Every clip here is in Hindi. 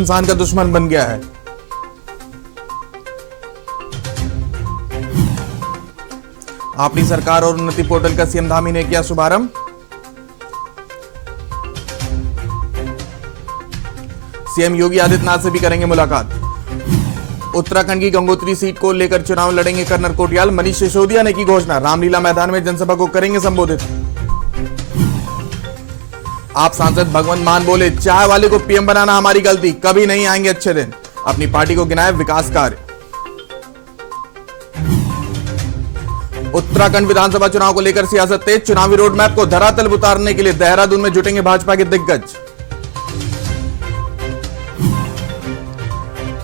इंसान का दुश्मन बन गया है। अपनी सरकार और उन्नति पोर्टल का सीएम धामी ने किया शुभारंभ। सीएम योगी आदित्यनाथ से भी करेंगे मुलाकात। उत्तराखंड की गंगोत्री सीट को लेकर चुनाव लड़ेंगे कर्नल कोटियाल। मनीष सिसोदिया ने की घोषणा, रामलीला मैदान में जनसभा को करेंगे संबोधित। आप सांसद भगवंत मान बोले, चाय वाले को पीएम बनाना हमारी गलती, कभी नहीं आएंगे अच्छे दिन। अपनी पार्टी को गिनाए विकास कार्य। उत्तराखंड विधानसभा चुनाव को लेकर सियासत तेज, चुनावी रोड मैप को धरातल पर उतारने के लिए देहरादून में जुटेंगे भाजपा के दिग्गज।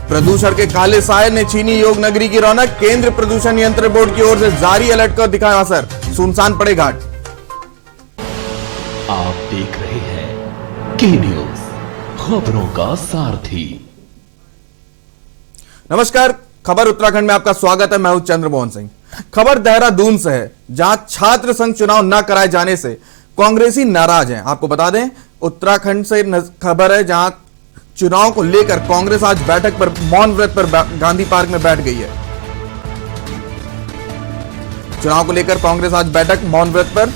प्रदूषण के काले साए ने छीनी योग नगरी की रौनक, केंद्र प्रदूषण नियंत्रण बोर्ड की ओर से जारी अलर्ट का दिखाया असर, सुनसान पड़े घाट। आप देख रहे हैं के न्यूज, खबरों का सारथी। नमस्कार, खबर उत्तराखंड में आपका स्वागत है। मैं हूं चंद्रमोहन सिंह। खबर देहरादून से है, जहां छात्र संघ चुनाव न कराए जाने से कांग्रेसी नाराज हैं। आपको बता दें, उत्तराखंड से खबर है, जहां चुनाव को लेकर कांग्रेस आज बैठक पर मौन व्रत पर गांधी पार्क में बैठ गई है। चुनाव को लेकर कांग्रेस आज बैठक मौन व्रत पर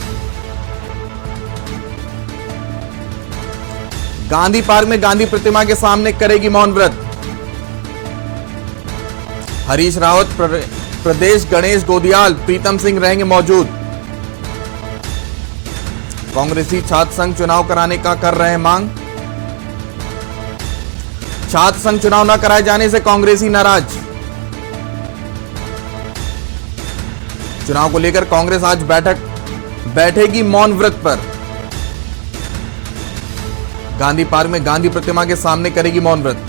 गांधी पार्क में गांधी प्रतिमा के सामने करेगी मौन व्रत। हरीश रावत, प्रदेश गणेश गोदियाल, प्रीतम सिंह रहेंगे मौजूद। कांग्रेसी छात्र संघ चुनाव कराने का कर रहे हैं मांग। छात्र संघ चुनाव न कराए जाने से कांग्रेसी नाराज। चुनाव को लेकर कांग्रेस आज बैठेगी मौन व्रत पर। गांधी पार्क में गांधी प्रतिमा के सामने करेगी मौन व्रत।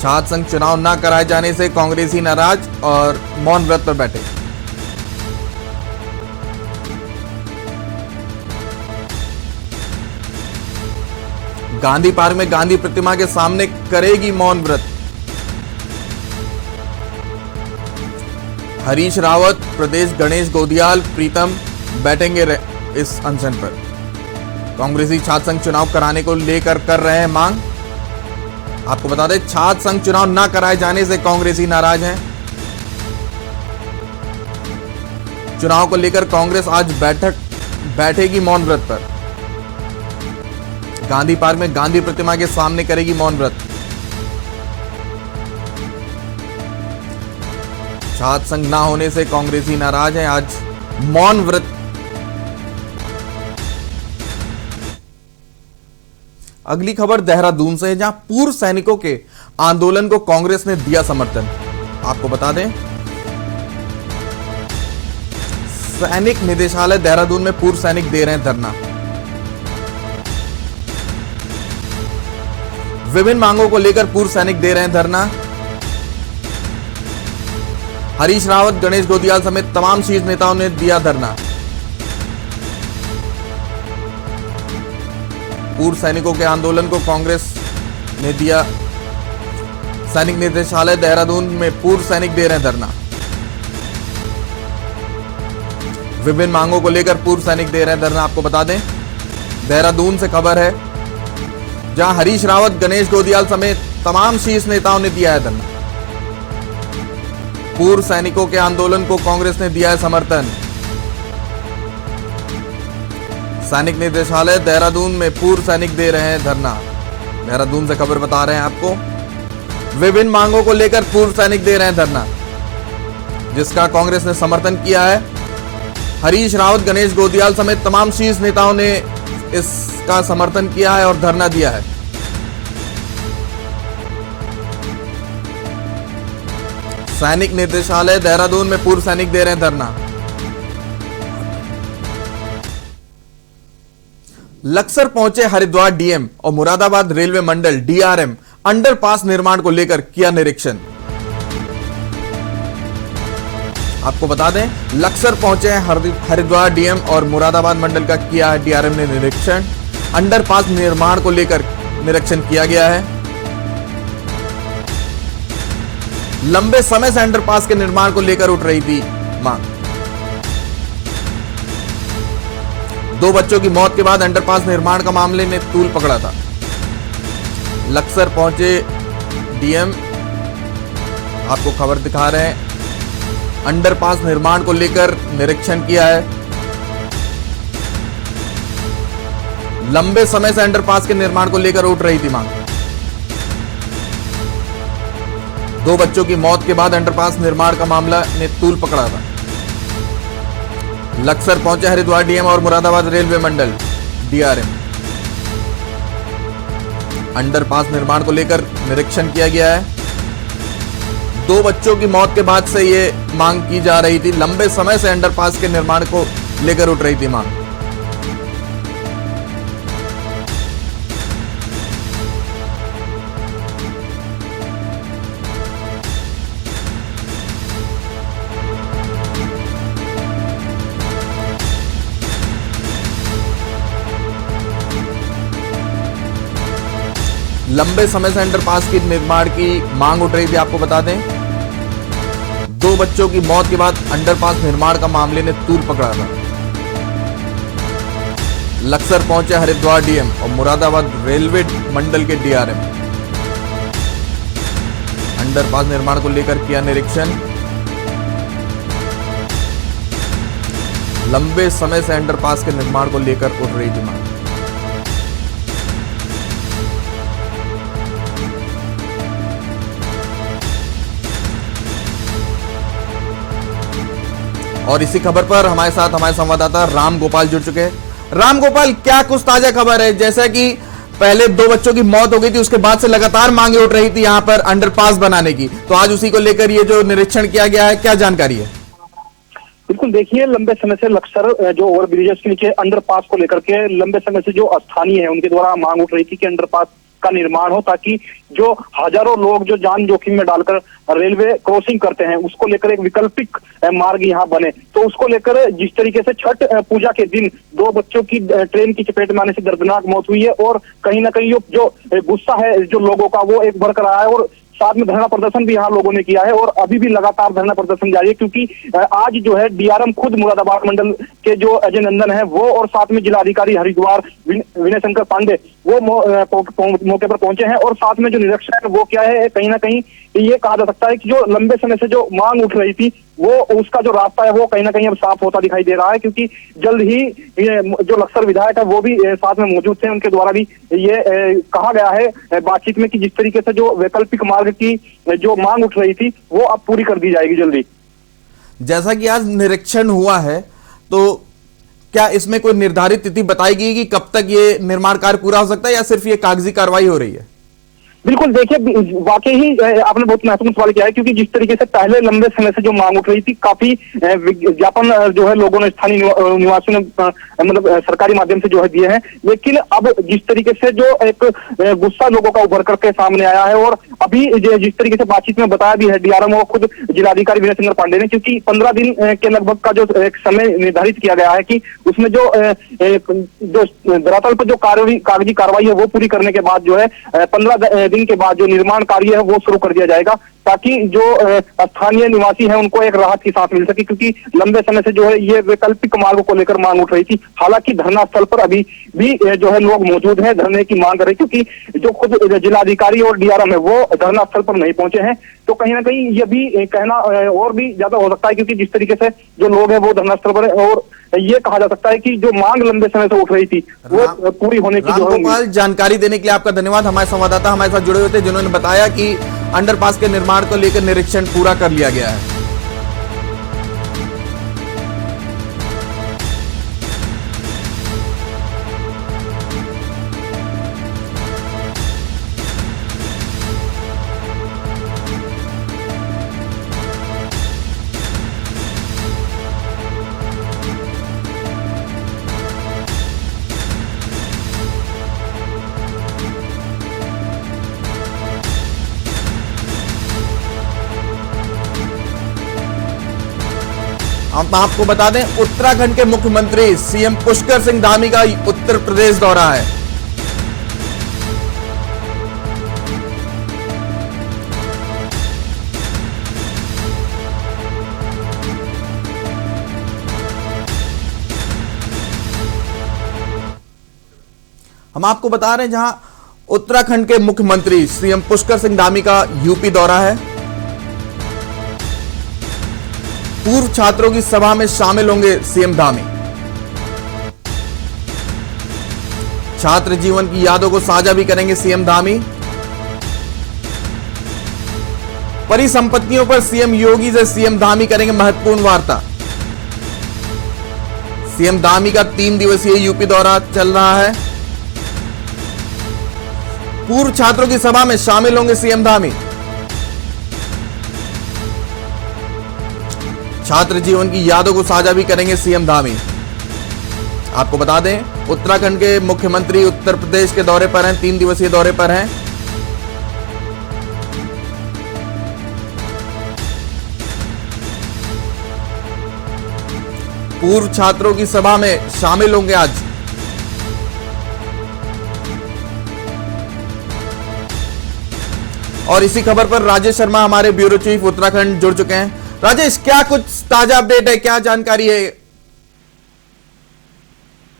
छात्र संघ चुनाव न कराए जाने से कांग्रेसी नाराज और मौन व्रत पर बैठे। गांधी पार्क में गांधी प्रतिमा के सामने करेगी मौन व्रत। हरीश रावत, प्रदेश गणेश गोदियाल, प्रीतम बैठेंगे इस अनशन पर। कांग्रेसी छात्र संघ चुनाव कराने को लेकर कर रहे हैं मांग। आपको बता दें, छात्र संघ चुनाव न कराए जाने से कांग्रेसी नाराज हैं। चुनाव को लेकर कांग्रेस आज बैठेगी मौन व्रत पर। गांधी पार्क में गांधी प्रतिमा के सामने करेगी मौन व्रत। छात्र संघ ना होने से कांग्रेसी नाराज हैं, आज मौन व्रत। अगली खबर देहरादून से है, जहां पूर्व सैनिकों के आंदोलन को कांग्रेस ने दिया समर्थन। आपको बता दें, सैनिक निदेशालय देहरादून में पूर्व सैनिक दे रहे हैं धरना। विभिन्न मांगों को लेकर पूर्व सैनिक दे रहे हैं धरना। हरीश रावत, गणेश गोदियाल समेत तमाम शीर्ष नेताओं ने दिया धरना। पूर्व सैनिकों के आंदोलन को कांग्रेस ने दिया। सैनिक निदेशालय देहरादून में पूर्व सैनिक दे रहे हैं धरना। विभिन्न मांगों को लेकर पूर्व सैनिक दे रहे हैं धरना। आपको बता दें, देहरादून से खबर है, जहां हरीश रावत, गणेश गोदियाल समेत तमाम शीर्ष नेताओं ने दिया है धरना। पूर्व सैनिकों के आंदोलन को कांग्रेस ने दिया है समर्थन। सैनिक निदेशालय देहरादून में पूर्व सैनिक दे रहे हैं धरना। देहरादून से खबर बता रहे हैं आपको, विभिन्न मांगों को लेकर पूर्व सैनिक दे रहे हैं धरना, जिसका कांग्रेस ने समर्थन किया है। हरीश रावत, गणेश गोदियाल समेत तमाम शीर्ष नेताओं ने इसका समर्थन किया है और धरना दिया है। सैनिक निदेशालय देहरादून में पूर्व सैनिक दे रहे हैं धरना। लक्सर पहुंचे हरिद्वार डीएम और मुरादाबाद रेलवे मंडल डीआरएम अंडरपास निर्माण को लेकर किया निरीक्षण। आपको बता दें, लक्सर पहुंचे हरिद्वार डीएम और मुरादाबाद मंडल का किया है डीआरएम ने निरीक्षण। अंडरपास निर्माण को लेकर निरीक्षण किया गया है। लंबे समय से अंडरपास के निर्माण को लेकर उठ रही थी मांग। 2 बच्चों की मौत के बाद अंडरपास निर्माण का मामले ने तूल पकड़ा था। लक्सर पहुंचे डीएम, आपको खबर दिखा रहे हैं। अंडरपास निर्माण को लेकर निरीक्षण किया है। लंबे समय से अंडरपास के निर्माण को लेकर उठ रही थी मांग। 2 बच्चों की मौत के बाद अंडरपास निर्माण का मामला ने तूल पकड़ा था। लक्सर पहुंचे हरिद्वार डीएम और मुरादाबाद रेलवे मंडल डीआरएम। अंडरपास निर्माण को लेकर निरीक्षण किया गया है। 2 बच्चों की मौत के बाद से ये मांग की जा रही थी। लंबे समय से अंडरपास के निर्माण को लेकर उठ रही थी मांग। लंबे समय से अंडरपास के निर्माण की मांग उठ रही थी। आपको बता दें 2 बच्चों की मौत के बाद अंडरपास निर्माण का मामले ने तूल पकड़ा था। लक्सर पहुंचे हरिद्वार डीएम और मुरादाबाद रेलवे मंडल के डीआरएम। अंडरपास निर्माण को लेकर किया निरीक्षण। लंबे समय से अंडरपास के निर्माण को लेकर उठ रही थी मांग। और इसी खबर पर हमारे साथ हमारे संवाददाता राम गोपाल जुड़ चुके हैं। राम गोपाल, क्या कुछ ताजा खबर है? जैसा कि पहले 2 बच्चों की मौत हो गई थी, उसके बाद से लगातार मांगे उठ रही थी यहां पर अंडरपास बनाने की, तो आज उसी को लेकर ये जो निरीक्षण किया गया है, क्या जानकारी है? बिल्कुल, देखिए लंबे समय से लक्सर जो ओवरब्रिजेस के नीचे अंडरपास को लेकर के लंबे समय से जो स्थानीय है उनके द्वारा मांग उठ रही थी कि अंडरपास का निर्माण हो, ताकि जो हजारों लोग जो जान जोखिम में डालकर रेलवे क्रॉसिंग करते हैं उसको लेकर एक वैकल्पिक मार्ग यहाँ बने। तो उसको लेकर जिस तरीके से छठ पूजा के दिन 2 बच्चों की ट्रेन की चपेट में आने से दर्दनाक मौत हुई है, और कहीं ना कहीं जो गुस्सा है जो लोगों का वो एक भड़क रहा है, और साथ में धरना प्रदर्शन भी यहाँ लोगों ने किया है, और अभी भी लगातार धरना प्रदर्शन जारी है। क्योंकि आज जो है डीआरएम खुद मुरादाबाद मंडल के जो अजय नंदन है वो, और साथ में जिलाधिकारी हरिद्वार विनय शंकर पांडे वो मौके पर पहुंचे हैं। और साथ में जो निरीक्षण है वो क्या है, कहीं ना कहीं ये कहा जा सकता है कि जो लंबे समय से जो मांग उठ रही थी वो उसका जो रास्ता है वो कहीं ना कहीं अब साफ होता दिखाई दे रहा है। क्योंकि जल्द ही ये जो लक्सर विधायक है वो भी साथ में मौजूद थे, उनके द्वारा भी ये कहा गया है बातचीत में कि जिस तरीके से जो वैकल्पिक मार्ग की जो मांग उठ रही थी वो अब पूरी कर दी जाएगी जल्दी। जैसा कि आज निरीक्षण हुआ है, तो क्या इसमें कोई निर्धारित तिथि बताई गई कि कब तक ये निर्माण कार्य पूरा हो सकता है, या सिर्फ ये कागजी कार्रवाई हो रही है? बिल्कुल, देखिए वाकई ही आपने बहुत महत्वपूर्ण सवाल किया है। क्योंकि जिस तरीके से पहले लंबे समय से जो मांग उठ रही थी, काफी विज्ञापन जो है लोगों ने स्थानीय निवासियों ने मतलब सरकारी माध्यम से जो है दिए हैं, लेकिन अब जिस तरीके से जो एक गुस्सा लोगों का उभर करके सामने आया है, और अभी जिस तरीके से बातचीत में बताया भी है डीआरएम और खुद जिलाधिकारी विनय शंकर पांडे ने, क्योंकि 15 दिन के लगभग का जो एक समय निर्धारित किया गया है कि उसमें जो धरातल पर जो कागजी कार्रवाई है वो पूरी करने के बाद जो है 15 दिन के बाद जो निर्माण कार्य है वो शुरू कर दिया जाएगा, ताकि जो स्थानीय निवासी हैं उनको एक राहत की सांस मिल सके। क्योंकि लंबे समय से जो है ये वैकल्पिक मार्ग को लेकर मांग उठ रही थी। हालांकि धरना स्थल पर अभी भी जो है लोग मौजूद हैं, धरने की मांग कर रहे, क्योंकि जो खुद जिलाधिकारी और डीआरएम है वो धरना स्थल पर नहीं पहुंचे हैं। तो कहीं ना कहीं ये भी कहना और भी ज्यादा हो सकता है, क्योंकि जिस तरीके से जो लोग हैं वो धरना स्थल पर है, और ये कहा जा सकता है कि जो मांग लंबे समय से उठ रही थी वो पूरी होने की जो है। जानकारी देने के लिए आपका धन्यवाद। हमारे संवाददाता हमारे साथ जुड़े हुए थे, जिन्होंने बताया कि अंडरपास के निर्माण को लेकर निरीक्षण पूरा कर लिया गया है। हम आपको बता दें, उत्तराखंड के मुख्यमंत्री सीएम पुष्कर सिंह धामी का उत्तर प्रदेश दौरा है। हम आपको बता रहे हैं, जहां उत्तराखंड के मुख्यमंत्री सीएम पुष्कर सिंह धामी का यूपी दौरा है। पूर्व छात्रों की सभा में शामिल होंगे सीएम धामी। छात्र जीवन की यादों को साझा भी करेंगे सीएम धामी। परिसंपत्तियों पर सीएम योगी से सीएम धामी करेंगे महत्वपूर्ण वार्ता। सीएम धामी का 3 दिवसीय यूपी दौरा चल रहा है। पूर्व छात्रों की सभा में शामिल होंगे सीएम धामी। छात्र जीवन की यादों को साझा भी करेंगे सीएम धामी। आपको बता दें, उत्तराखंड के मुख्यमंत्री उत्तर प्रदेश के दौरे पर हैं, 3 दिवसीय दौरे पर हैं। पूर्व छात्रों की सभा में शामिल होंगे आज। और इसी खबर पर राजेश शर्मा हमारे ब्यूरो चीफ उत्तराखंड जुड़ चुके हैं। राजेश, क्या कुछ ताजा अपडेट है, क्या जानकारी है?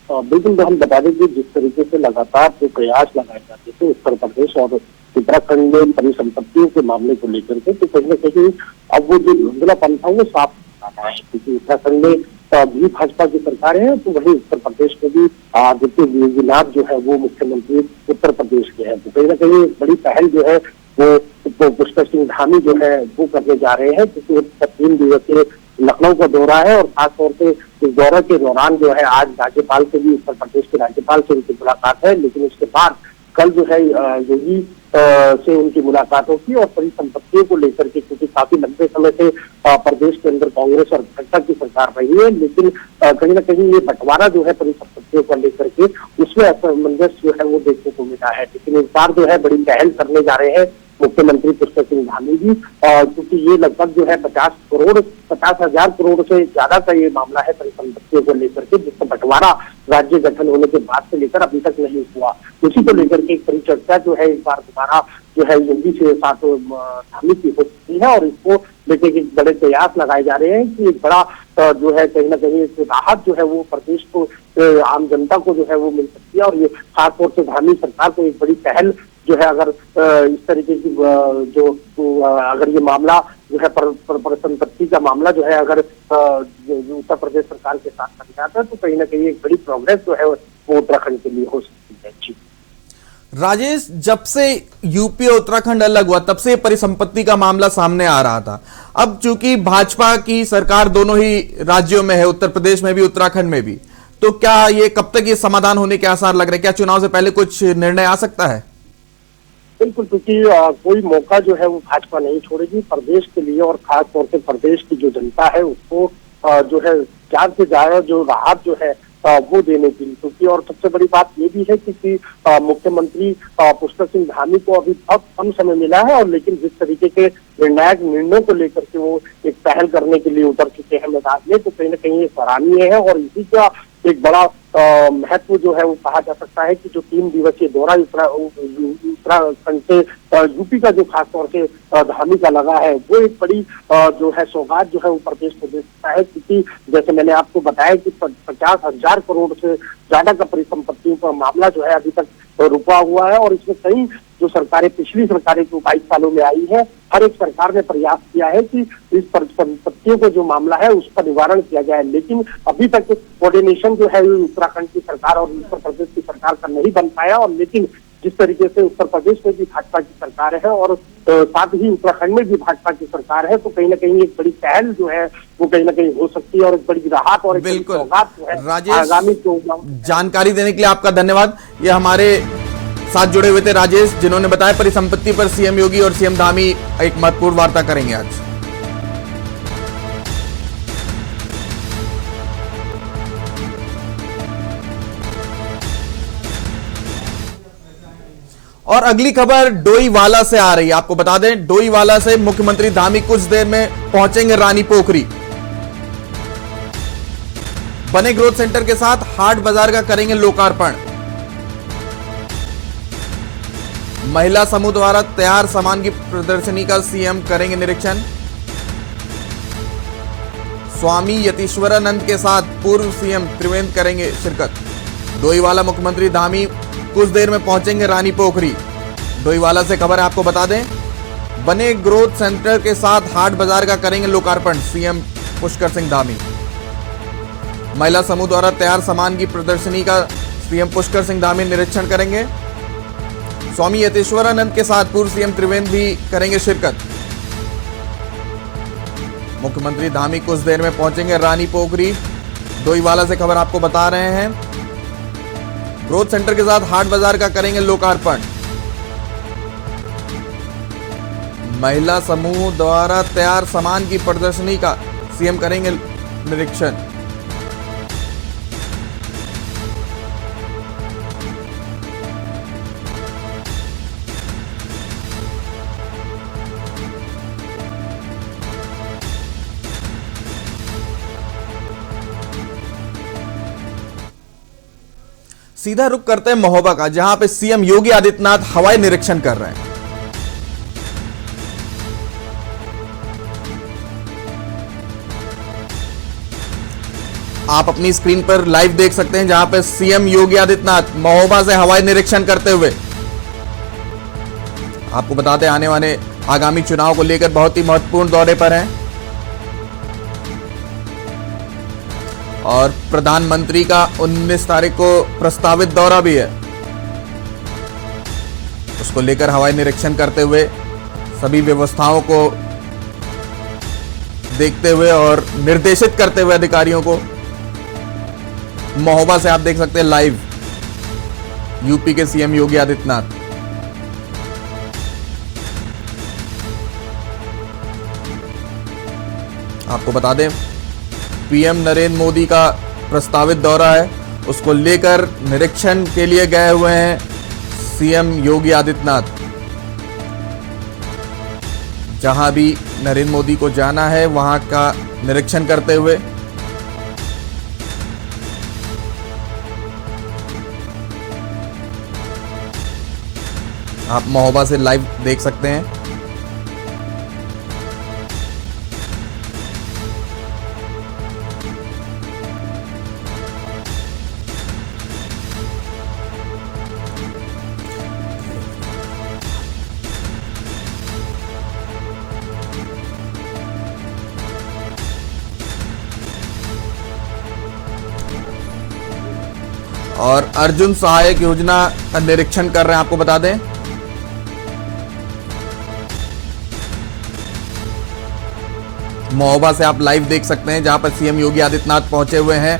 बिल्कुल, हम बता दें कि जिस तरीके से लगातार जो प्रयास लगाए जाते थे उत्तर प्रदेश और उत्तराखंड में परिसंपत्तियों के मामले को लेकर के, तो कहीं ना कहीं अब वो जो धुंधलापन था वो साफ हो रहा है, क्योंकि उत्तराखंड में भी भाजपा की सरकार है, तो वहीं उत्तर प्रदेश में भी आदित्य योगीनाथ जो है वो मुख्यमंत्री उत्तर प्रदेश के हैं। तो कहीं ना कहीं एक बड़ी पहल जो है वो पुष्कर सिंह धामी जो है वो करने जा रहे हैं, क्योंकि उनका 3 दिवसीय लखनऊ का दौरा है। और खासतौर से इस दौरे के दौरान जो है आज राज्यपाल से भी, उत्तर प्रदेश के राज्यपाल से उनकी मुलाकात है, लेकिन उसके बाद कल जो है योगी से उनकी मुलाकात होगी और परिसंपत्तियों को लेकर के, क्योंकि काफी लंबे समय से प्रदेश के अंदर कांग्रेस और भाजपा की सरकार रही है, लेकिन कहीं ना कहीं ये बंटवारा जो है परिसंपत्तियों को लेकर के उसमें असमंजस जो है वो देखने को मिला है। लेकिन इस बार जो है बड़ी पहल करने जा रहे हैं मुख्यमंत्री पुष्कर सिंह धामी जी, क्योंकि ये लगभग जो है 50,000 करोड़ से ज्यादा का ये मामला है परिसंपत्तियों को लेकर के, जिसका बंटवारा राज्य गठन होने के बाद से लेकर अभी तक नहीं हुआ। उसी को लेकर के एक परिचर्चा जो है इस बार दोबारा जो है योगी से साथ धामी की हो सकती है, और इसको लेकर के बड़े प्रयास लगाए जा रहे हैं कि एक बड़ा जो है कहीं ना कहीं राहत जो है वो प्रदेश को, आम जनता को जो है वो मिल सकती है। और ये खासतौर से धामी सरकार को एक बड़ी पहल जो है, अगर इस तरीके की अगर ये मामला जो है परिसंपत्ति का मामला जो है अगर उत्तर प्रदेश सरकार के साथ बन जाता है, तो कहीं ना कहीं एक बड़ी प्रोग्रेस जो है वो उत्तराखंड के लिए हो सकती है। जी राजेश, जब से यूपी और उत्तराखंड अलग हुआ तब से परिसंपत्ति का मामला सामने आ रहा था। अब चूंकि भाजपा की सरकार दोनों ही राज्यों में है, उत्तर प्रदेश में भी उत्तराखंड में भी, तो क्या ये कब तक ये समाधान होने के आसार लग रहे हैं? क्या चुनाव से पहले कुछ निर्णय आ सकता है? बिल्कुल, क्योंकि कोई मौका जो है वो भाजपा नहीं छोड़ेगी प्रदेश के लिए, और खास तौर से प्रदेश की जो जनता है उसको जो है ज्यादा से ज्यादा जो राहत जो है वो देने की, क्योंकि और सबसे बड़ी बात ये भी है कि मुख्यमंत्री पुष्कर सिंह धामी को अभी बहुत कम समय मिला है, और लेकिन जिस तरीके के निर्णायक निर्णयों को लेकर के वो एक पहल करने के लिए उतर चुके हैं मैदान में, तो कहीं ना कहीं ये सराहनीय है। और इसी का एक बड़ा महत्व जो है वो कहा जा सकता है कि जो 3 दिवसीय दौरा उत्तराखंड से यूपी का जो खासतौर से धामी का लगा है, वो एक बड़ी जो है सौगात जो है वो प्रदेश को दे सकता है, क्योंकि जैसे मैंने आपको बताया कि 50,000 करोड़ से ज्यादा का परिसंपत्तियों का मामला जो है अभी तक रुका हुआ है। और इसमें कई जो सरकारें, पिछली सरकारें जो 22 सालों में आई है, हर एक सरकार ने प्रयास किया है कि इस परिसंपत्तियों का जो मामला है उसका निवारण किया जाए, लेकिन अभी तक कोऑर्डिनेशन जो है उत्तराखंड की सरकार और उत्तर प्रदेश की सरकार का नहीं बन पाया। और लेकिन जिस तरीके से उत्तर प्रदेश में भी भाजपा की सरकार है और साथ ही उत्तराखंड में भी भाजपा की सरकार है, तो कहीं ना कहीं एक बड़ी पहल जो है वो कहीं ना कहीं हो सकती है, और एक बड़ी राहत और एक बड़ी सौगात जो है आगामी जानकारी देने के लिए आपका धन्यवाद। ये हमारे साथ जुड़े हुए थे राजेश, जिन्होंने बताया परिसंपत्ति पर सीएम योगी और सीएम धामी एक महत्वपूर्ण वार्ता करेंगे आज। और अगली खबर डोईवाला से आ रही है। आपको बता दें, डोईवाला से मुख्यमंत्री धामी कुछ देर में पहुंचेंगे रानी पोखरी। बने ग्रोथ सेंटर के साथ हाट बाजार का करेंगे लोकार्पण। महिला समूह द्वारा तैयार सामान की प्रदर्शनी का सीएम करेंगे निरीक्षण। स्वामी यतीश्वरानंद के साथ पूर्व सीएम त्रिवेंद्र करेंगे शिरकत। डोईवाला मुख्यमंत्री धामी कुछ देर में पहुंचेंगे रानी पोखरी। डोईवाला से खबर है, आपको बता दें बने ग्रोथ सेंटर के साथ हाट बाजार का करेंगे लोकार्पण, सीएम पुष्कर सिंह धामी। महिला समूह द्वारा तैयार सामान की प्रदर्शनी का सीएम पुष्कर सिंह धामी निरीक्षण करेंगे। स्वामी यतेश्वरानंद के साथ पूर्व सीएम त्रिवेंद्र भी करेंगे शिरकत। मुख्यमंत्री धामी कुछ देर में पहुंचेंगे रानी पोखरी। डोईवाला से खबर आपको बता रहे हैं ग्रोथ सेंटर के साथ हाट बाजार का करेंगे लोकार्पण। महिला समूह द्वारा तैयार सामान की प्रदर्शनी का सीएम करेंगे निरीक्षण। सीधा रुख करते हैं महोबा का, जहां पे सीएम योगी आदित्यनाथ हवाई निरीक्षण कर रहे हैं। आप अपनी स्क्रीन पर लाइव देख सकते हैं, जहां पे सीएम योगी आदित्यनाथ महोबा से हवाई निरीक्षण करते हुए। आपको बता दें आने वाले आगामी चुनाव को लेकर बहुत ही महत्वपूर्ण दौरे पर हैं और प्रधानमंत्री का 19 तारीख को प्रस्तावित दौरा भी है। उसको लेकर हवाई निरीक्षण करते हुए सभी व्यवस्थाओं को देखते हुए और निर्देशित करते हुए अधिकारियों को। महोबा से आप देख सकते हैं लाइव यूपी के सीएम योगी आदित्यनाथ। आपको बता दें पीएम नरेंद्र मोदी का प्रस्तावित दौरा है, उसको लेकर निरीक्षण के लिए गए हुए हैं सीएम योगी आदित्यनाथ। जहां भी नरेंद्र मोदी को जाना है वहां का निरीक्षण करते हुए। आप महोबा से लाइव देख सकते हैं। और अर्जुन सहायक योजना का निरीक्षण कर रहे हैं, आपको बता दें महोबा से आप लाइव देख सकते हैं, जहां पर सीएम योगी आदित्यनाथ पहुंचे हुए हैं,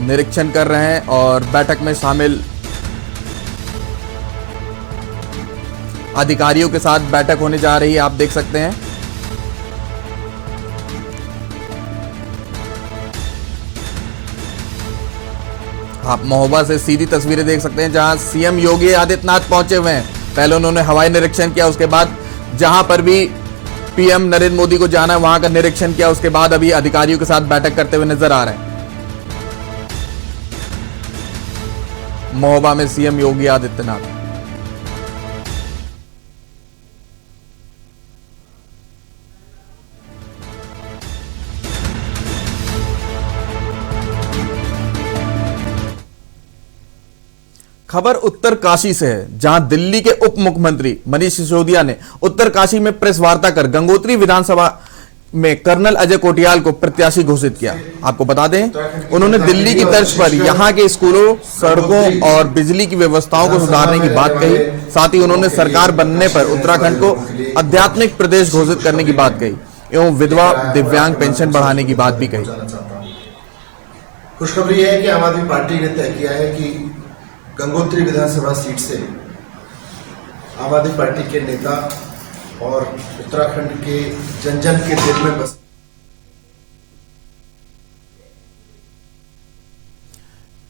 निरीक्षण कर रहे हैं और बैठक में शामिल अधिकारियों के साथ बैठक होने जा रही है, आप देख सकते हैं। आप महोबा से सीधी तस्वीरें देख सकते हैं, जहां सीएम योगी आदित्यनाथ पहुंचे हुए हैं। पहले उन्होंने हवाई निरीक्षण किया, उसके बाद जहां पर भी पीएम नरेंद्र मोदी को जाना है वहां का निरीक्षण किया, उसके बाद अभी अधिकारियों के साथ बैठक करते हुए नजर आ रहे हैं महोबा में सीएम योगी आदित्यनाथ। खबर उत्तरकाशी से है, जहां दिल्ली के उप मुख्यमंत्री मनीष सिसोदिया ने उत्तरकाशी में प्रेस वार्ता कर गंगोत्री विधानसभा में कर्नल अजय कोटियाल को प्रत्याशी घोषित किया। आपको बता दें उन्होंने दिल्ली की तर्ज पर यहां के स्कूलों, सड़कों और बिजली की व्यवस्थाओं को सुधारने की बात कही। साथ ही उन्होंने सरकार बनने पर उत्तराखंड को आध्यात्मिक प्रदेश घोषित करने की बात कही एवं विधवा दिव्यांग पेंशन बढ़ाने की बात भी कही। खुशखबरी है कि आम आदमी पार्टी ने तय किया है कि गंगोत्री विधानसभा सीट से आम आदमी पार्टी के नेता और उत्तराखंड के जन जन के दिल में बस।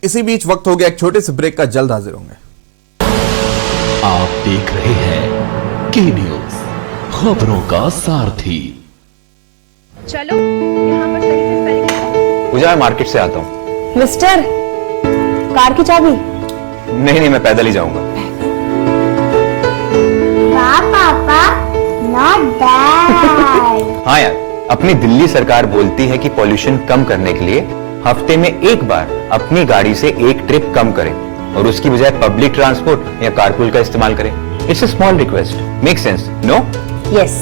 इसी बीच वक्त हो गया एक छोटे से ब्रेक का, जल्द हाजिर होंगे। आप देख रहे हैं के न्यूज, खबरों का सारथी। चलो यहाँ पर सही से स्पेलिंग करो। पूजा, मैं मार्केट से आता हूँ। मिस्टर, कार की चाबी? नहीं, मैं पैदल ही जाऊंगा। पापा, नॉट बैड। हाँ यार, अपनी दिल्ली सरकार बोलती है कि पॉल्यूशन कम करने के लिए हफ्ते में एक बार अपनी गाड़ी से एक ट्रिप कम करें और उसकी बजाय पब्लिक ट्रांसपोर्ट या कारपूल का इस्तेमाल करें। It's a small request, make sense, no? Yes,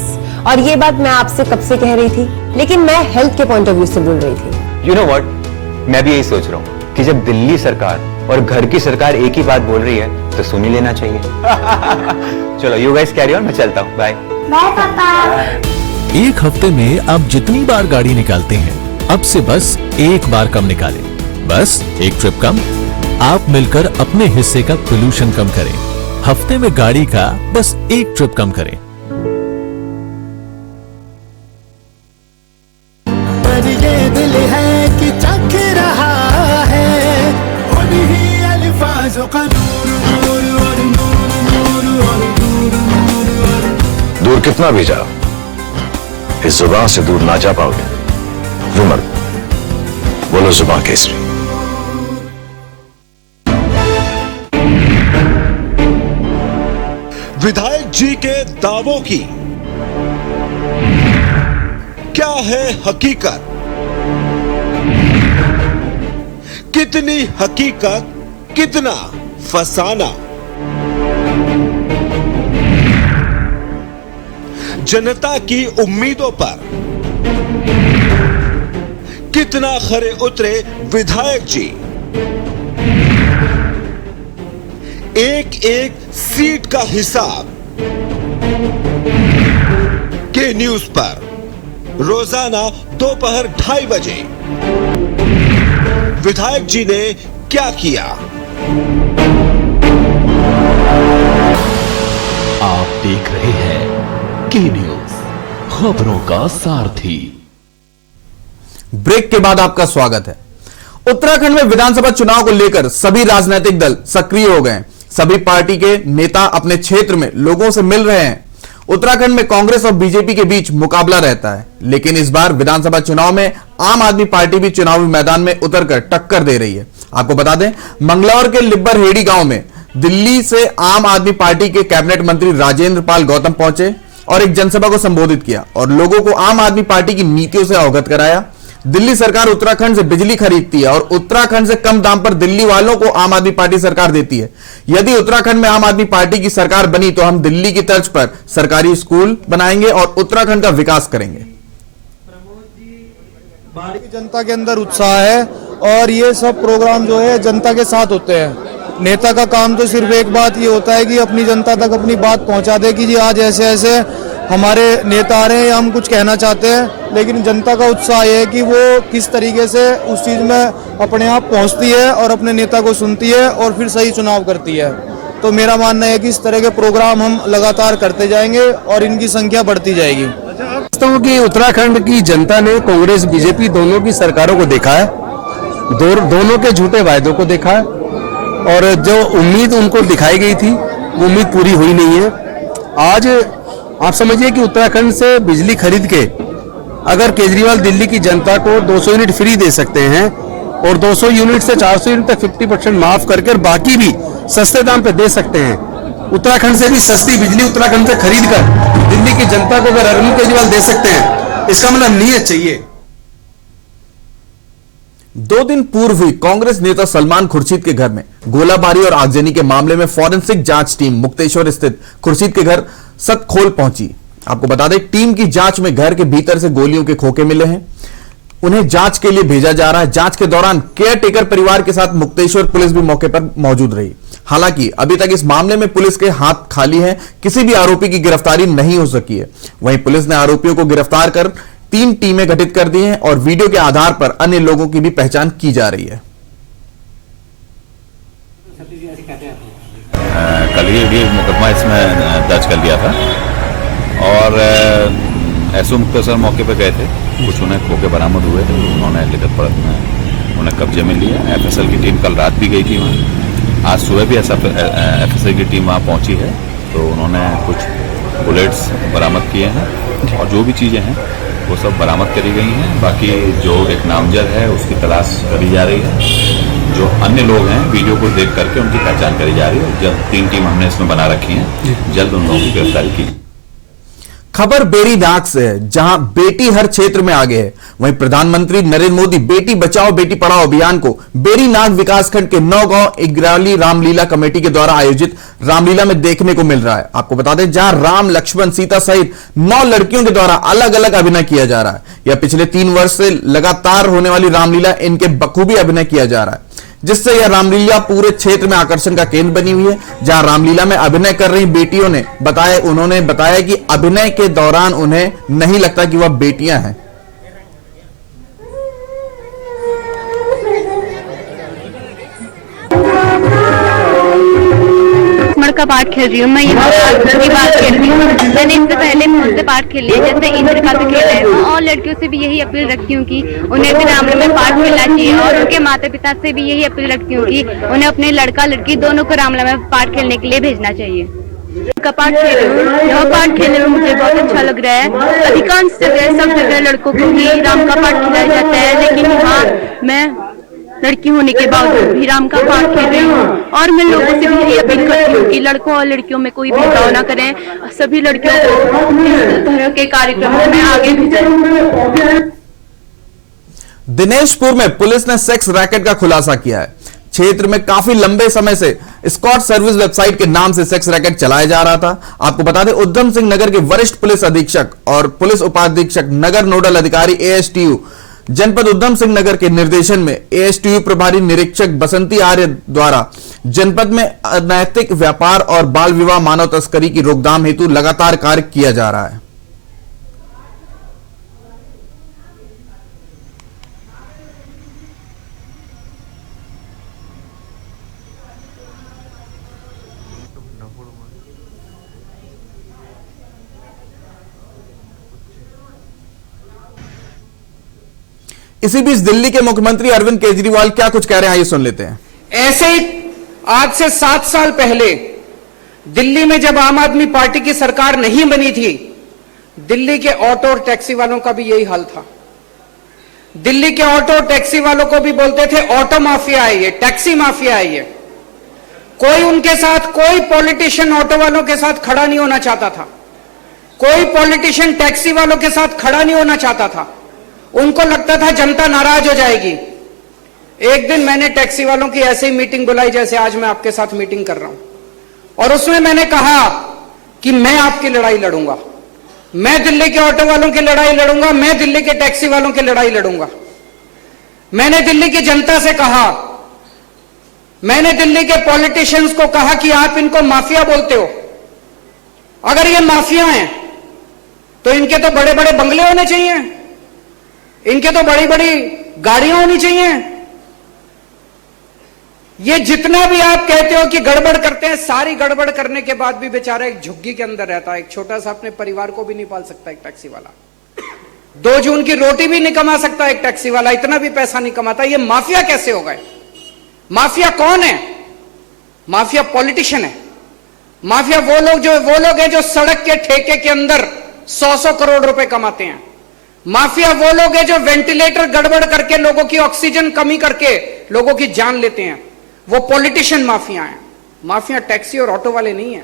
और ये बात मैं आपसे कब से कह रही थी, लेकिन मैं हेल्थ के पॉइंट ऑफ व्यू से बोल रही थी। यू नो व्हाट, मैं भी यही सोच रहा हूँ कि जब दिल्ली सरकार और घर की सरकार एक ही बात बोल रही है तो सुन ही लेना चाहिए। चलो यू गाइस कैरी ऑन, मैं चलता हूँ, बाय। बाय पापा। एक हफ्ते में आप जितनी बार गाड़ी निकालते हैं, अब से बस एक बार कम निकालें। बस एक ट्रिप कम, आप मिलकर अपने हिस्से का पोल्यूशन कम करें। हफ्ते में गाड़ी का बस एक ट्रिप कम करें। पर ये दिल है कि चख रहा है उन्हीं अल्फाजों का दूर कितना भी जाओ, इस जुबान से दूर ना जा पाओगे। विमल, बोलो जुबान केसरी। विधायक जी के दावों की क्या है हकीकत? कितनी हकीकत, कितना फसाना? जनता की उम्मीदों पर कितना खरे उतरे विधायक जी? एक एक सीट का हिसाब के न्यूज पर रोजाना दोपहर 2:30 बजे विधायक जी ने क्या किया? आप देख रहे हैं के न्यूज, खबरों का सारथी। ब्रेक के बाद आपका स्वागत है। उत्तराखंड में विधानसभा चुनाव को लेकर सभी राजनीतिक दल सक्रिय हो गए हैं। सभी पार्टी के नेता अपने क्षेत्र में लोगों से मिल रहे हैं। उत्तराखंड में कांग्रेस और बीजेपी के बीच मुकाबला रहता है, लेकिन इस बार विधानसभा चुनाव में आम आदमी पार्टी भी चुनावी मैदान में उतरकर टक्कर दे रही है। आपको बता दें, मंगलौर के लिब्बरहेड़ी गांव में दिल्ली से आम आदमी पार्टी के कैबिनेट मंत्री राजेंद्र पाल गौतम पहुंचे और एक जनसभा को संबोधित किया और लोगों को आम आदमी पार्टी की नीतियों से अवगत कराया। दिल्ली सरकार उत्तराखंड से बिजली खरीदती है और उत्तराखंड से कम दाम पर दिल्ली वालों को आम आदमी पार्टी सरकार देती है। यदि उत्तराखंड में आम आदमी पार्टी की सरकार बनी तो हम दिल्ली की तर्ज पर सरकारी स्कूल बनाएंगे और उत्तराखंड का विकास करेंगे। जनता के अंदर उत्साह है और ये सब प्रोग्राम जो है जनता के साथ होते हैं। नेता का काम तो सिर्फ एक बात ये होता है कि अपनी जनता तक अपनी बात पहुंचा दे कि जी आज ऐसे ऐसे हमारे नेता आ रहे हैं या हम कुछ कहना चाहते हैं, लेकिन जनता का उत्साह ये है कि वो किस तरीके से उस चीज़ में अपने आप पहुंचती है और अपने नेता को सुनती है और फिर सही चुनाव करती है। तो मेरा मानना है कि इस तरह के प्रोग्राम हम लगातार करते जाएंगे और इनकी संख्या बढ़ती जाएगी। समझता कि उत्तराखंड की जनता ने कांग्रेस बीजेपी दोनों की सरकारों को देखा है, दोनों के झूठे वायदों को देखा है और जो उम्मीद उनको दिखाई गई थी वो उम्मीद पूरी हुई नहीं है। आज आप समझिए कि उत्तराखंड से बिजली खरीद के अगर केजरीवाल दिल्ली की जनता को 200 यूनिट फ्री दे सकते हैं और 200 यूनिट से 400 यूनिट तक 50% माफ करके और बाकी भी सस्ते दाम पे दे सकते हैं। उत्तराखंड से भी सस्ती बिजली उत्तराखंड से खरीद कर दिल्ली की जनता को अगर अरविंद केजरीवाल दे सकते हैं, इसका मतलब नीयत चाहिए। 2 दिन पूर्व हुई कांग्रेस नेता सलमान खुर्शीद के घर में गोलाबारी और आगजनी के मामले में फॉरेंसिक जांच टीम मुक्तेश्वर स्थित खुर्शीद के घर सतखोल पहुंची। आपको बता दें, टीम की जांच में घर के भीतर से गोलियों के खोखे मिले हैं। उन्हें जांच के लिए भेजा जा रहा है। जांच के दौरान केयरटेकर परिवार के साथ मुक्तेश्वर पुलिस भी मौके पर मौजूद रही। हालांकि अभी तक इस मामले में पुलिस के हाथ खाली हैं, किसी भी आरोपी की गिरफ्तारी नहीं हो सकी है। वहीं पुलिस ने आरोपियों को गिरफ्तार कर 3 टीमें गठित कर दी हैं और वीडियो के आधार पर अन्य लोगों की भी पहचान की जा रही है। कल ही मुकदमा इसमें दर्ज कर लिया था और एसओ मुक्तेश्वर मौके पर गए थे। कुछ उन्हें खोखे बरामद हुए थे, उन्होंने लिखित पढ़त में उन्हें कब्जे में लिया। एफएसएल की टीम कल रात भी गई थी वहाँ। आज सुबह भी एफएसएल की टीम वहाँ पहुँची है, तो उन्होंने कुछ बुलेट्स बरामद किए हैं और जो भी चीज़ें हैं वो सब बरामद करी गई हैं। बाकी जो एक नामजद है उसकी तलाश करी जा रही है। जो अन्य लोग हैं वीडियो को देख करके उनकी पहचान करी जा रही है। जब 3 टीम हमने इसमें बना रखी हैं, जल्द उन लोगों की गिरफ्तारी की। खबर बेरीनाग से है, जहां बेटी हर क्षेत्र में आगे है। वहीं प्रधानमंत्री नरेंद्र मोदी बेटी बचाओ बेटी पढ़ाओ अभियान को बेरीनाग विकासखंड के 9 गांव इगराली रामलीला कमेटी के द्वारा आयोजित रामलीला में देखने को मिल रहा है। आपको बता दें, जहां राम लक्ष्मण सीता सहित 9 लड़कियों के द्वारा अलग अलग अभिनय किया जा रहा है। यह पिछले 3 वर्ष से लगातार होने वाली रामलीला इनके बखूबी अभिनय किया जा रहा है, जिससे यह रामलीला पूरे क्षेत्र में आकर्षण का केंद्र बनी हुई है। जहां रामलीला में अभिनय कर रही बेटियों ने उन्होंने बताया कि अभिनय के दौरान उन्हें नहीं लगता कि वह बेटियां हैं। का पार्ट खेल रही हूँ मैं, ये बात खेल रही हूँ। मैंने इससे पहले बहुत से पार्ट खेले, जैसे इंद्र का भी खेला है। और लड़कियों से भी यही अपील रखती हूँ कि उन्हें भी रामलीला में पार्ट खेलना चाहिए, और उनके माता पिता से भी यही अपील रखती हूँ कि उन्हें अपने लड़का लड़की दोनों को रामलीला में पार्ट खेलने के लिए भेजना चाहिए। का पार्ट खेल रही हूँ, यह पार्ट खेलने में मुझे बहुत अच्छा लग रहा है। अधिकांश जगह सब जगह लड़कों को ही राम का पार्ट खिलाया जाता है, लेकिन यहाँ मैं लड़की होने के बावजूद भी राम का पार्ट खेल रही हूँ। और मैं लोगों से भी यही अपील करती हूँ कि लड़कों और लड़कियों में कोई भेदभाव न करें, सभी लड़कियों को इस तरह के कार्यक्रमों में आगे भेजें। दिनेशपुर में पुलिस ने सेक्स रैकेट का खुलासा किया है। क्षेत्र में काफी लंबे समय से स्कॉट सर्विस वेबसाइट के नाम से सेक्स रैकेट चलाया जा रहा था। आपको बता दें, उधम सिंह नगर के वरिष्ठ पुलिस अधीक्षक और पुलिस उपाधीक्षक नगर नोडल अधिकारी एएसटीयू जनपद उधम सिंह नगर के निर्देशन में एएसटीयू प्रभारी निरीक्षक बसंती आर्य द्वारा जनपद में अनैतिक व्यापार और बाल विवाह मानव तस्करी की रोकथाम हेतु लगातार कार्य किया जा रहा है। इसी बीच दिल्ली के मुख्यमंत्री अरविंद केजरीवाल क्या कुछ कह रहे हैं, आइए सुन लेते हैं। ऐसे ही आज से 7 साल पहले दिल्ली में जब आम आदमी पार्टी की सरकार नहीं बनी थी, दिल्ली के ऑटो और टैक्सी वालों का भी यही हाल था। दिल्ली के ऑटो और टैक्सी वालों को भी बोलते थे ऑटो माफिया है ये, टैक्सी माफिया है ये। कोई उनके साथ, कोई पॉलिटिशियन ऑटो वालों के साथ खड़ा नहीं होना चाहता था, कोई पॉलिटिशियन टैक्सी वालों के साथ खड़ा नहीं होना चाहता था। उनको लगता था जनता नाराज हो जाएगी। एक दिन मैंने टैक्सी वालों की ऐसे ही मीटिंग बुलाई जैसे आज मैं आपके साथ मीटिंग कर रहा हूं, और उसमें मैंने कहा कि मैं आपकी लड़ाई लड़ूंगा, मैं दिल्ली के ऑटो वालों की लड़ाई लड़ूंगा, मैं दिल्ली के टैक्सी वालों की लड़ाई लड़ूंगा। मैंने दिल्ली की जनता से कहा, मैंने दिल्ली के पॉलिटिशियंस को कहा कि आप इनको माफिया बोलते हो, अगर ये माफिया हैं तो इनके तो बड़े बड़े बंगले होने चाहिए, इनके तो बड़ी बड़ी गाड़ियां होनी चाहिए। ये जितना भी आप कहते हो कि गड़बड़ करते हैं, सारी गड़बड़ करने के बाद भी बेचारा एक झुग्गी के अंदर रहता है, एक छोटा सा अपने परिवार को भी नहीं पाल सकता एक टैक्सी वाला, 2 जून की रोटी भी नहीं कमा सकता एक टैक्सी वाला, इतना भी पैसा नहीं कमाता। ये माफिया कैसे हो गए? माफिया कौन है? माफिया पॉलिटिशियन है। माफिया वो लोग हैं जो सड़क के ठेके के अंदर 100-100 करोड़ रुपए कमाते हैं। माफिया वो लोग हैं जो वेंटिलेटर गड़बड़ करके लोगों की ऑक्सीजन कमी करके लोगों की जान लेते हैं, वो पॉलिटिशियन माफिया हैं। माफिया टैक्सी और ऑटो वाले नहीं है।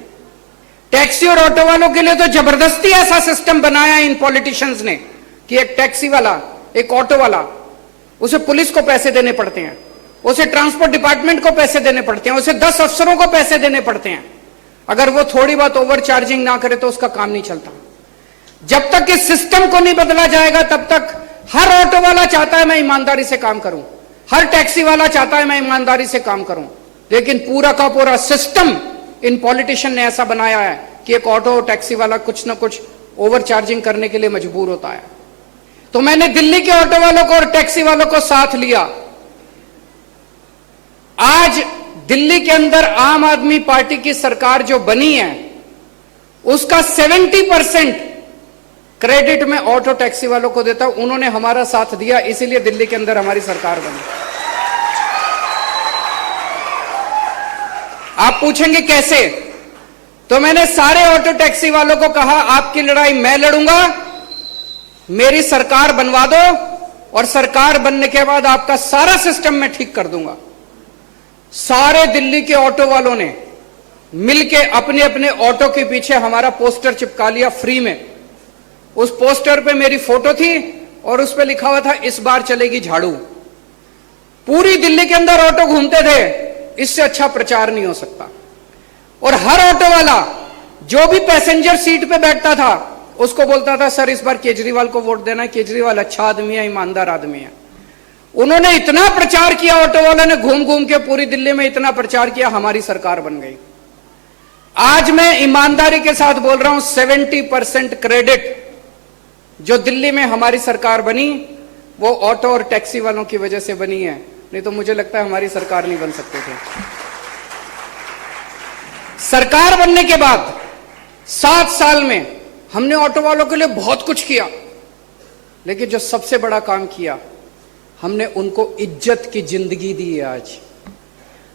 टैक्सी और ऑटो वालों के लिए तो जबरदस्ती ऐसा सिस्टम बनाया इन पॉलिटिशियंस ने कि एक टैक्सी वाला, एक ऑटो वाला, उसे पुलिस को पैसे देने पड़ते हैं, उसे ट्रांसपोर्ट डिपार्टमेंट को पैसे देने पड़ते हैं, उसे 10 अफसरों को पैसे देने पड़ते हैं। अगर वो थोड़ी बहुत ओवर चार्जिंग ना करे तो उसका काम नहीं चलता। जब तक इस सिस्टम को नहीं बदला जाएगा तब तक हर ऑटो वाला चाहता है मैं ईमानदारी से काम करूं, हर टैक्सी वाला चाहता है मैं ईमानदारी से काम करूं, लेकिन पूरा का पूरा सिस्टम इन पॉलिटिशियन ने ऐसा बनाया है कि एक ऑटो टैक्सी वाला कुछ ना कुछ ओवर चार्जिंग करने के लिए मजबूर होता है। तो मैंने दिल्ली के ऑटो वालों को और टैक्सी वालों को साथ लिया। आज दिल्ली के अंदर आम आदमी पार्टी की सरकार जो बनी है उसका 70% क्रेडिट में ऑटो टैक्सी वालों को देता हूं। उन्होंने हमारा साथ दिया, इसीलिए दिल्ली के अंदर हमारी सरकार बनी। आप पूछेंगे कैसे, तो मैंने सारे ऑटो टैक्सी वालों को कहा आपकी लड़ाई मैं लड़ूंगा, मेरी सरकार बनवा दो और सरकार बनने के बाद आपका सारा सिस्टम मैं ठीक कर दूंगा। सारे दिल्ली के ऑटो वालों ने मिलके अपने अपने ऑटो के पीछे हमारा पोस्टर चिपका लिया फ्री में उस पोस्टर पे मेरी फोटो थी और उस पे लिखा हुआ था इस बार चलेगी झाड़ू। पूरी दिल्ली के अंदर ऑटो घूमते थे, इससे अच्छा प्रचार नहीं हो सकता। और हर ऑटो वाला जो भी पैसेंजर सीट पे बैठता था उसको बोलता था सर इस बार केजरीवाल को वोट देना है, केजरीवाल अच्छा आदमी है, ईमानदार आदमी है। उन्होंने इतना प्रचार किया, ऑटो वालों ने घूम घूम के पूरी दिल्ली में इतना प्रचार किया, हमारी सरकार बन गई। आज मैं ईमानदारी के साथ बोल रहा हूं 70% क्रेडिट जो दिल्ली में हमारी सरकार बनी वो ऑटो और टैक्सी वालों की वजह से बनी है, नहीं तो मुझे लगता है हमारी सरकार नहीं बन सकते थे। सरकार बनने के बाद 7 साल में हमने ऑटो वालों के लिए बहुत कुछ किया, लेकिन जो सबसे बड़ा काम किया हमने उनको इज्जत की जिंदगी दी है। आज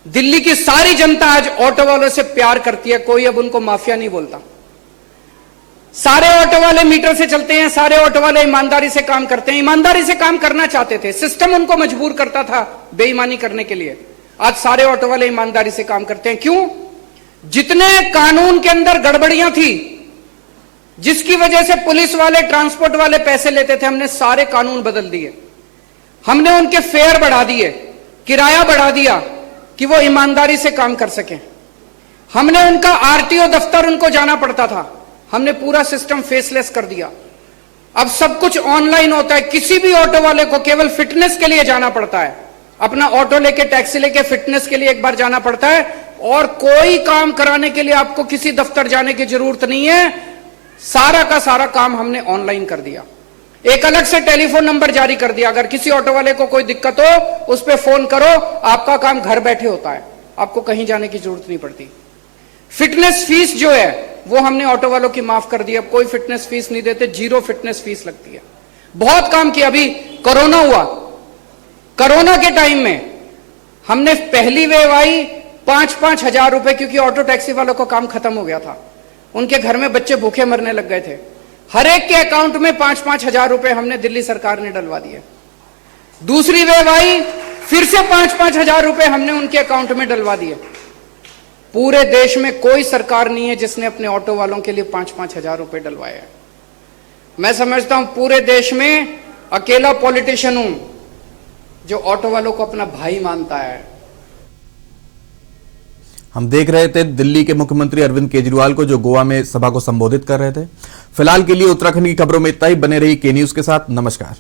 दिल्ली की सारी जनता आज ऑटो वालों से प्यार करती है, कोई अब उनको माफिया नहीं बोलता। सारे ऑटो वाले मीटर से चलते हैं, सारे ऑटो वाले ईमानदारी से काम करते हैं, ईमानदारी से काम करना चाहते थे, सिस्टम उनको मजबूर करता था बेईमानी करने के लिए। आज सारे ऑटो वाले ईमानदारी से काम करते हैं। क्यों? जितने कानून के अंदर गड़बड़ियां थी, जिसकी वजह से पुलिस वाले ट्रांसपोर्ट वाले पैसे लेते थे, हमने सारे कानून बदल दिए। हमने उनके फेयर बढ़ा दिए, किराया बढ़ा दिया कि वो ईमानदारी से काम कर सकें। हमने उनका आरटीओ दफ्तर उनको जाना पड़ता था, हमने पूरा सिस्टम फेसलेस कर दिया। अब सब कुछ ऑनलाइन होता है। किसी भी ऑटो वाले को केवल फिटनेस के लिए जाना पड़ता है, अपना ऑटो लेके टैक्सी लेके फिटनेस के लिए एक बार जाना पड़ता है, और कोई काम कराने के लिए आपको किसी दफ्तर जाने की जरूरत नहीं है। सारा का सारा काम हमने ऑनलाइन कर दिया। एक अलग से टेलीफोन नंबर जारी कर दिया, अगर किसी ऑटो वाले को कोई दिक्कत हो उस पर फोन करो, आपका काम घर बैठे होता है, आपको कहीं जाने की जरूरत नहीं पड़ती। फिटनेस फीस जो है वो हमने ऑटो वालों की माफ कर दी, अब कोई फिटनेस फीस नहीं देते, 0 फिटनेस फीस लगती है। बहुत काम किया। अभी कोरोना हुआ, कोरोना के टाइम में हमने पहली वेव आई 5-5 हजार रुपए, क्योंकि ऑटो टैक्सी वालों का काम खत्म हो गया था, उनके घर में बच्चे भूखे मरने लग गए थे। हर एक के अकाउंट में 5-5 हजार रुपए हमने दिल्ली सरकार ने डलवा दिए। दूसरी वेव आई, फिर से 5-5 हजार रुपए हमने उनके अकाउंट में डलवा दिए। पूरे देश में कोई सरकार नहीं है जिसने अपने ऑटो वालों के लिए 5-5 हजार रुपए डलवाए हैं। मैं समझता हूं पूरे देश में अकेला पॉलिटिशियन हूं जो ऑटो वालों को अपना भाई मानता है। हम देख रहे थे दिल्ली के मुख्यमंत्री अरविंद केजरीवाल को, जो गोवा में सभा को संबोधित कर रहे थे। फिलहाल के लिए उत्तराखंड की खबरों में इतना ही। बने रही के न्यूज के साथ। नमस्कार।